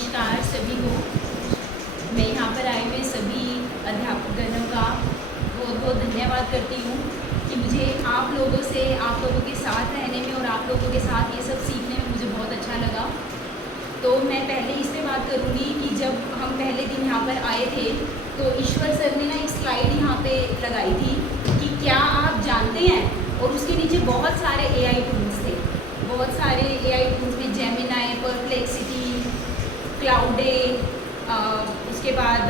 नमस्कार सभी को। मैं यहाँ पर आए हुए सभी अध्यापकगणों का बहुत बहुत धन्यवाद करती हूँ कि मुझे आप लोगों के साथ रहने में और आप लोगों के साथ ये सब सीखने में मुझे बहुत अच्छा लगा। तो मैं पहले इस पर बात करूँगी कि जब हम पहले दिन यहाँ पर आए थे तो ईश्वर सर ने ना एक स्लाइड यहाँ पे लगाई थी कि क्या आप जानते हैं, और उसके नीचे बहुत सारे AI टूल्स थे। बहुत सारे AI टूल्स में जेमिनाई, परप्लेक्सिटी, क्लाउडे, उसके बाद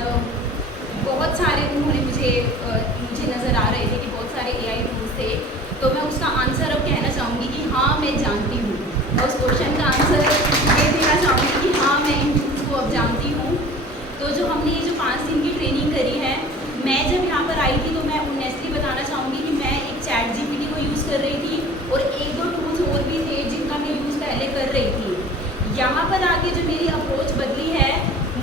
बहुत सारे उन्होंने मुझे नज़र आ रहे थे कि बहुत सारे AI टूल्स थे। तो मैं उसका आंसर अब कहना चाहूँगी कि हाँ मैं जानती हूँ। मैं उस क्वेश्चन का आंसर ये देना चाहूँगी कि हाँ मैं इन टूल्स को अब जानती हूँ। तो जो हमने ये जो 5 दिन की ट्रेनिंग करी है, मैं जब यहाँ पर आई थी तो मैं ऑनेस्टली बताना चाहूँगी कि मैं एक चैट GPT को यूज़ कर रही थी और 1-2 टूल्स और भी थे जिनका मैं यूज़ पहले कर रही थी। यहाँ पर आके जो मेरी अप्रोच बदली है,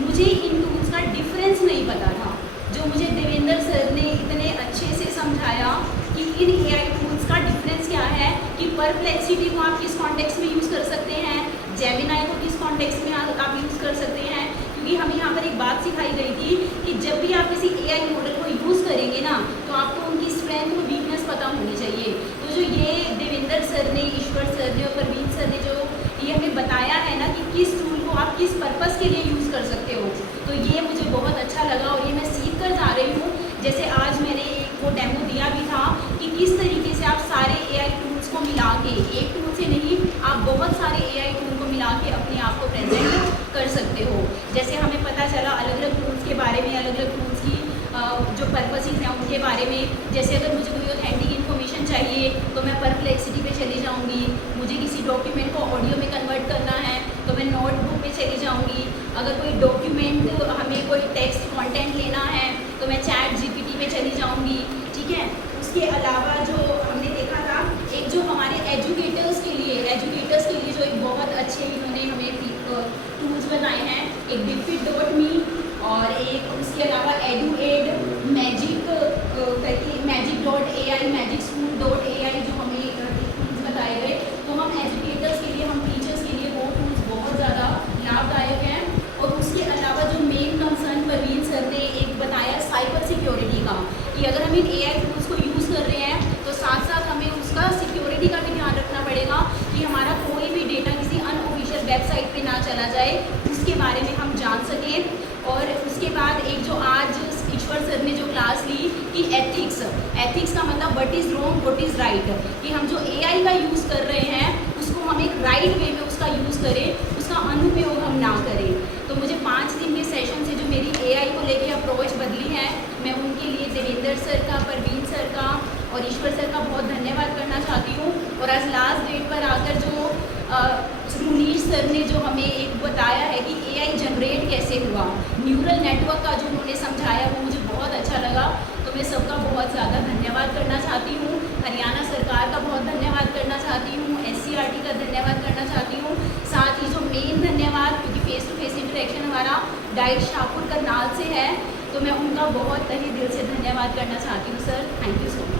मुझे इन टूल्स का डिफरेंस नहीं पता था, जो मुझे देवेंद्र सर ने इतने अच्छे से समझाया कि इन AI टूल्स का डिफरेंस क्या है, कि परप्लेक्सिटी को आप किस कॉन्टेक्स्ट में यूज़ कर सकते हैं, जेमिनाई को किस कॉन्टेक्स्ट में आप यूज़ कर सकते हैं। क्योंकि हमें यहाँ पर एक बात सिखाई गई थी कि जब भी आप किसी AI मॉडल को यूज़ करेंगे ना, तो आपको उनकी स्ट्रेंथ और वीकनेस पता होनी चाहिए। तो जो ये देवेंद्र सर ने, ईश्वर सर ने और परवीन सर ने जो ये हमें बताया है ना कि किस टूल को आप किस पर्पस के लिए यूज़ कर सकते हो, तो ये मुझे बहुत अच्छा लगा और ये मैं सीख कर जा रही हूँ। जैसे आज मैंने एक वो डेमो दिया भी था कि किस तरीके से आप सारे AI टूल्स को मिला के, एक टूल से नहीं, आप बहुत सारे AI टूल को मिला के अपने आप को प्रेजेंट कर सकते हो। जैसे हमें पता चला अलग अलग टूल्स के बारे में, अलग अलग टूल्स की जो पर्पसेस हैं उनके बारे में। जैसे अगर मुझे कोई ऑथेंटिक इन्फॉर्मेशन चाहिए तो मैं परप्लेक्सिटी पे चली जाऊंगी। मुझे किसी डॉक्यूमेंट को ऑडियो में कन्वर्ट करना है तो मैं नोटबुक पे चली जाऊंगी। अगर कोई डॉक्यूमेंट, हमें कोई टेक्स्ट कंटेंट लेना है तो मैं चैट GPT पे चली जाऊंगी। ठीक है। उसके अलावा जो हमने देखा था, एक जो हमारे एजुकेटर्स के लिए जो एक बहुत अच्छे इन्होंने हमें टूल्स बनाए हैं, एक Bigfit.me और एक उसके अलावा EduAid, Magic.ai, MagicSchool.ai जो हमें टूल्स बताए गए। तो हम एजुकेटर्स के लिए, हम टीचर्स के लिए वो टूल्स बहुत ज़्यादा लाभदायक हैं। और उसके अलावा जो मेन कंसर्न परवीन सर ने एक बताया साइबर सिक्योरिटी का, कि अगर हम इन AI टूल्स को यूज़ कर रहे हैं तो साथ साथ हमें उसका सिक्योरिटी का भी ध्यान रखना पड़ेगा कि हमारा कोई भी डेटा किसी अनऑफिशियल वेबसाइट पे ना चला जाए, उसके बारे में हम जान सकें। और उसके बाद एक जो आज ईश्वर सर ने जो क्लास ली कि एथिक्स का मतलब what is wrong, what is right, कि हम जो AI का यूज़ कर रहे हैं उसको हम एक राइट वे में उसका यूज़ करें, उसका अनुपयोग हम ना करें। तो मुझे 5 दिन के सेशन से जो मेरी AI को लेके अप्रोच बदली है, मैं उनके लिए देवेंद्र सर का, परवीन सर का और ईश्वर सर का बहुत धन्यवाद करना चाहती हूँ। और आज लास्ट डेट पर आकर जो मुनीश सर ने जो हमें एक बताया है कि AI जनरेट कैसे हुआ, न्यूरल नेटवर्क का जो उन्होंने समझाया, वो मुझे बहुत अच्छा लगा। तो मैं सबका बहुत ज़्यादा धन्यवाद करना चाहती हूँ। हरियाणा सरकार का बहुत धन्यवाद करना चाहती हूँ, SCRT का धन्यवाद करना चाहती हूँ। साथ ही जो मेन धन्यवाद, क्योंकि फेस टू फेस इंटरेक्शन हमारा डाइट शाहपुर करनाल से है, तो मैं उनका बहुत तहे दिल से धन्यवाद करना चाहती हूँ। Sir, thank you so much.